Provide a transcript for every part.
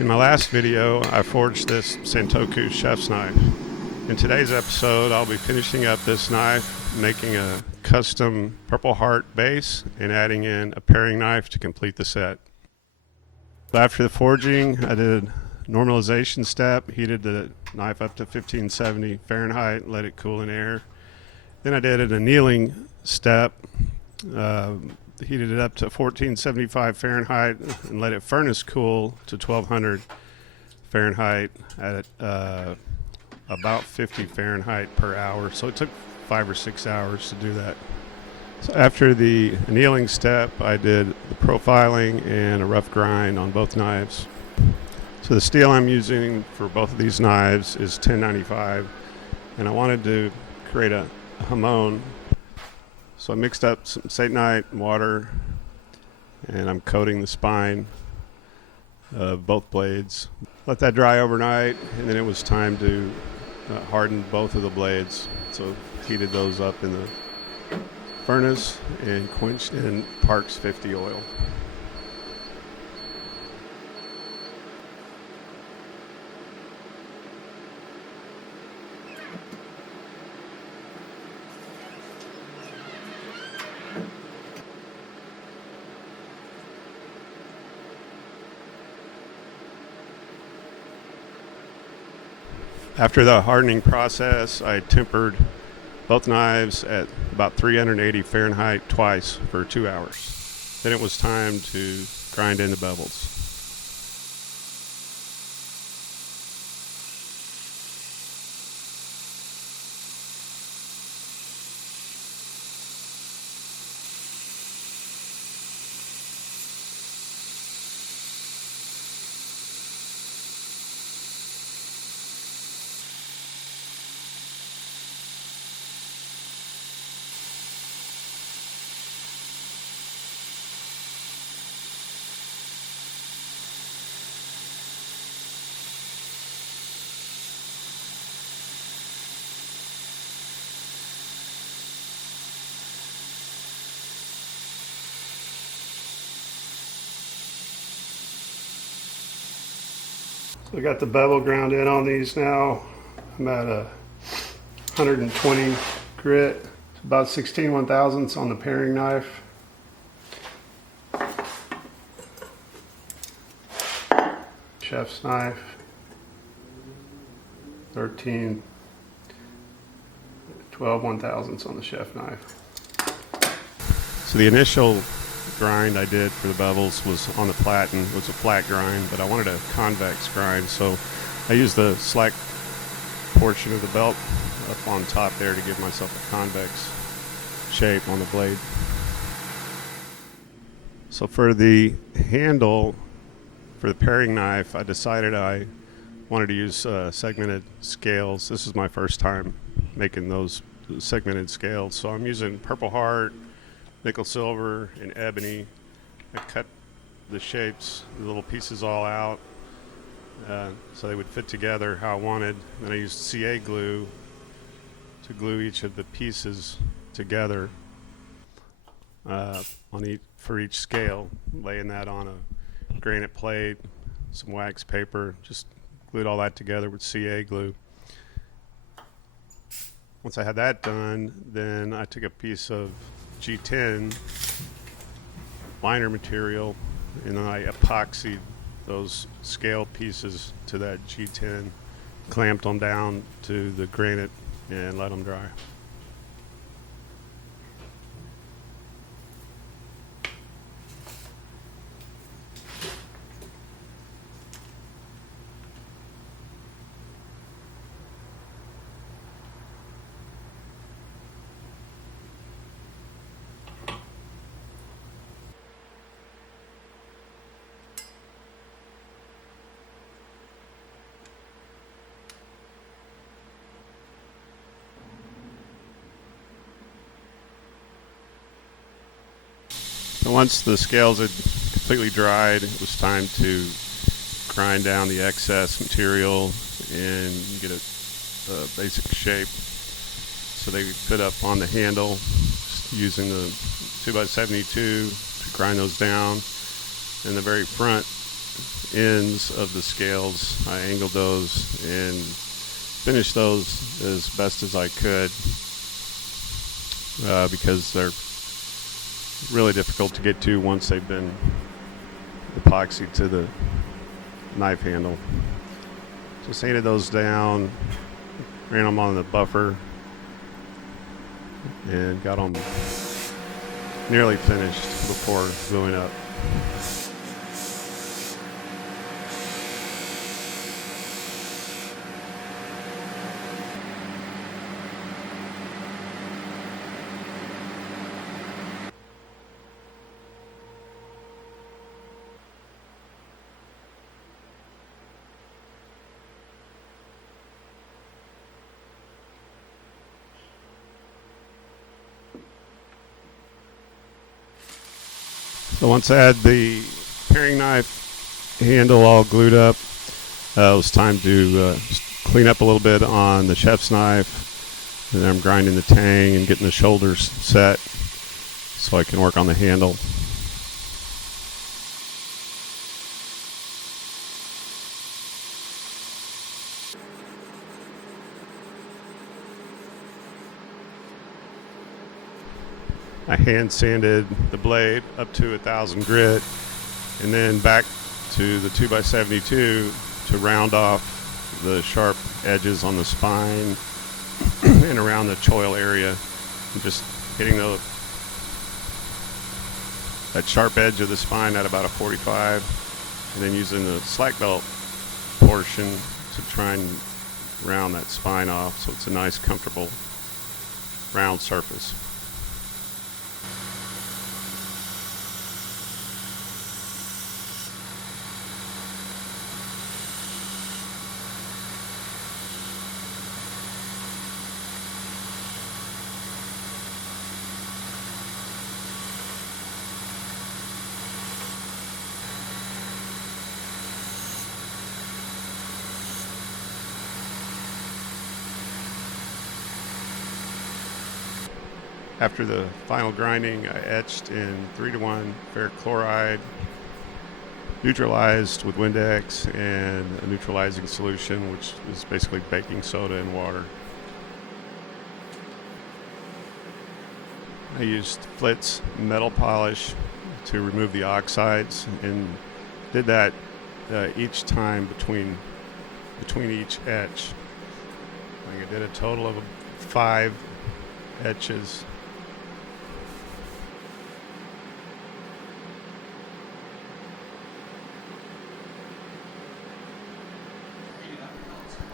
In my last video, I forged this Santoku chef's knife. In today's episode, I'll be finishing up this knife, making a custom Purple Heart base, and adding in a paring knife to complete the set. After the forging, I did a normalization step, heated the knife up to 1570 Fahrenheit, let it cool in air. Then I did an annealing step, heated it up to 1475 Fahrenheit and let it furnace cool to 1200 Fahrenheit at about 50 Fahrenheit per hour. So it took 5 or 6 hours to do that. So after the annealing step, I did the profiling and a rough grind on both knives. So the steel I'm using for both of these knives is 1095, and I wanted to create a hamon. So I mixed up some Satanite and water, and I'm coating the spine of both blades. Let that dry overnight, and then it was time to harden both of the blades. So heated those up in the furnace and quenched in Parks 50 oil. After the hardening process, I tempered both knives at about 380 Fahrenheit twice for 2 hours. Then it was time to grind in the bevels. So I got the bevel ground in on these now. I'm at a 120 grit. It's about 16/1000ths on the paring knife. Chef's knife. 12/1000ths on the chef knife. So the initial grind I did for the bevels was on the platen. It was a flat grind, but I wanted a convex grind, so I used the slack portion of the belt up on top there to give myself a convex shape on the blade. So for the handle for the paring knife, I decided I wanted to use segmented scales. This is my first time making those segmented scales, so I'm using Purple Heart, nickel silver, and ebony. I cut the shapes, the little pieces all out, so they would fit together how I wanted. Then I used CA glue to glue each of the pieces together for each scale, laying that on a granite plate, some wax paper, just glued all that together with CA glue. Once I had that done, then I took a piece of G10 liner material and then I epoxied those scale pieces to that G10, clamped them down to the granite and let them dry. So once the scales had completely dried, it was time to grind down the excess material and get a basic shape. So they fit up on the handle, just using the 2x72 to grind those down. In the very front ends of the scales. I angled those and finished those as best as I could because they're really difficult to get to once they've been epoxied to the knife handle. So sanded those down, ran them on the buffer, and got them nearly finished before gluing up. So once I had the paring knife handle all glued up, it was time to clean up a little bit on the chef's knife. And then I'm grinding the tang and getting the shoulders set so I can work on the handle. I hand sanded the blade up to 1000 grit and then back to the 2x72 to round off the sharp edges on the spine and around the choil area. I'm just hitting that sharp edge of the spine at about a 45 and then using the slack belt portion to try and round that spine off so it's a nice comfortable round surface. After the final grinding, I etched in 3:1 ferric chloride, neutralized with Windex and a neutralizing solution, which is basically baking soda and water. I used Flitz metal polish to remove the oxides and did that each time between each etch. I think I did a total of 5 etches.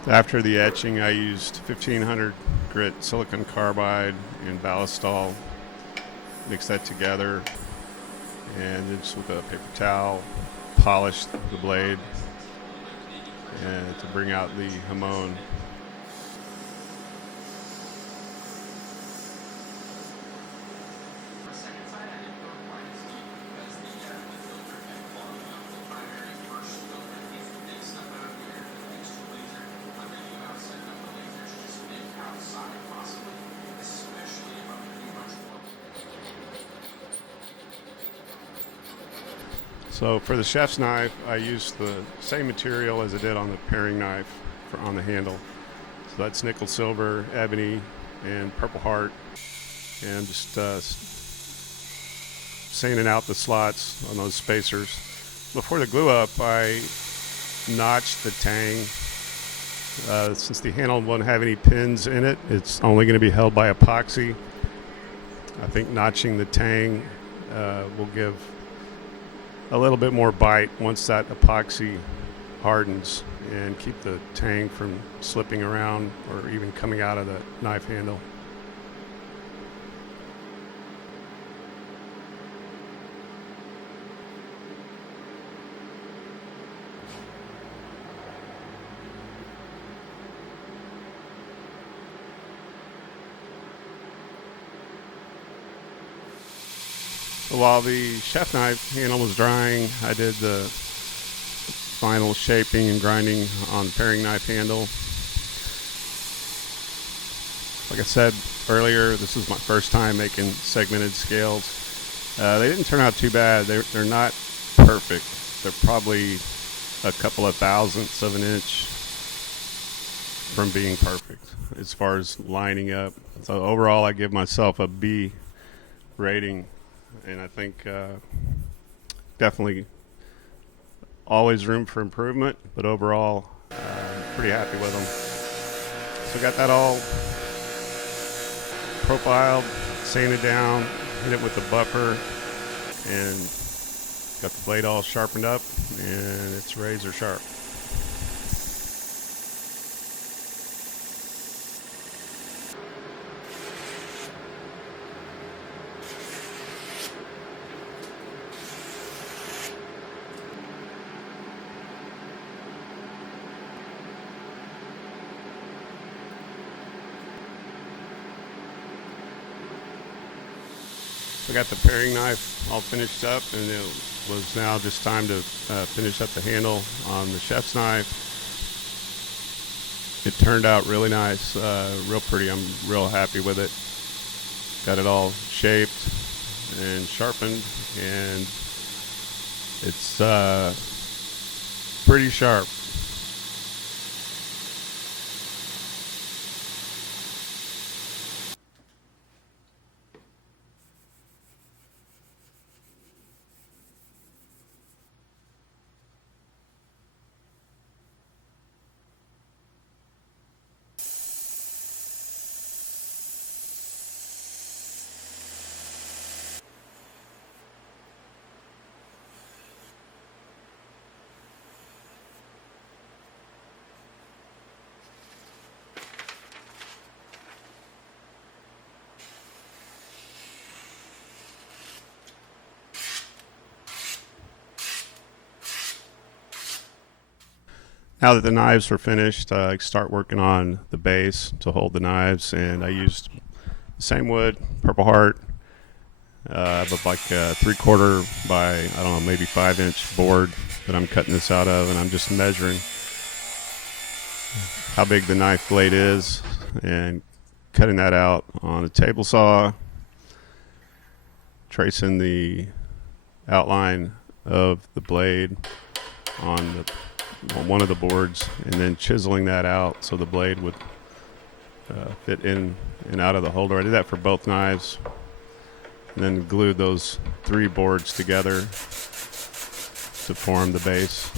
After the etching, I used 1500 grit silicon carbide and ballistol, mixed that together, and then just with a paper towel, polished the blade and to bring out the hamon. So for the chef's knife, I used the same material as I did on the paring knife on the handle. So that's nickel silver, ebony, and purple heart. And just sanding out the slots on those spacers. Before the glue up, I notched the tang. Since the handle won't have any pins in it, it's only going to be held by epoxy. I think notching the tang will give a little bit more bite once that epoxy hardens and keep the tang from slipping around or even coming out of the knife handle. While the chef knife handle was drying, I did the final shaping and grinding on the paring knife handle. Like I said earlier, this was my first time making segmented scales. They didn't turn out too bad. They're not perfect. they're probably a couple of thousandths of an inch from being perfect as far as lining up. So overall, I give myself a B rating, and I think definitely always room for improvement, but overall, pretty happy with them. So got that all profiled, sanded down, hit it with the buffer, and got the blade all sharpened up, and it's razor sharp. We got the paring knife all finished up, and it was now just time to finish up the handle on the chef's knife. It turned out really nice, real pretty. I'm real happy with it. Got it all shaped and sharpened, and it's pretty sharp. Now that the knives are finished, I start working on the base to hold the knives, and I used the same wood, Purple Heart. I have like a 3/4 by, I don't know, maybe 5-inch board that I'm cutting this out of, and I'm just measuring how big the knife blade is and cutting that out on a table saw, tracing the outline of the blade on one of the boards, and then chiseling that out so the blade would fit in and out of the holder. I did that for both knives, and then glued those 3 boards together to form the base.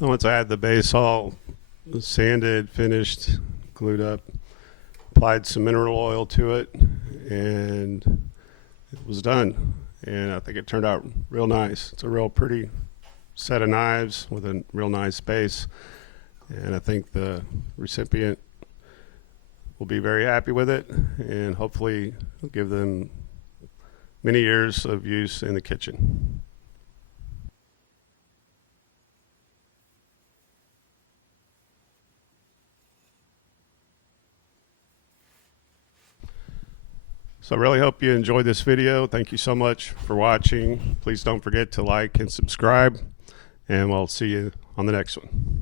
And once I had the base all sanded, finished, glued up, applied some mineral oil to it, and it was done. And I think it turned out real nice. It's a real pretty set of knives with a real nice base, and I think the recipient will be very happy with it, and hopefully it'll give them many years of use in the kitchen. So I really hope you enjoyed this video. Thank you so much for watching. Please don't forget to like and subscribe, and we'll see you on the next one.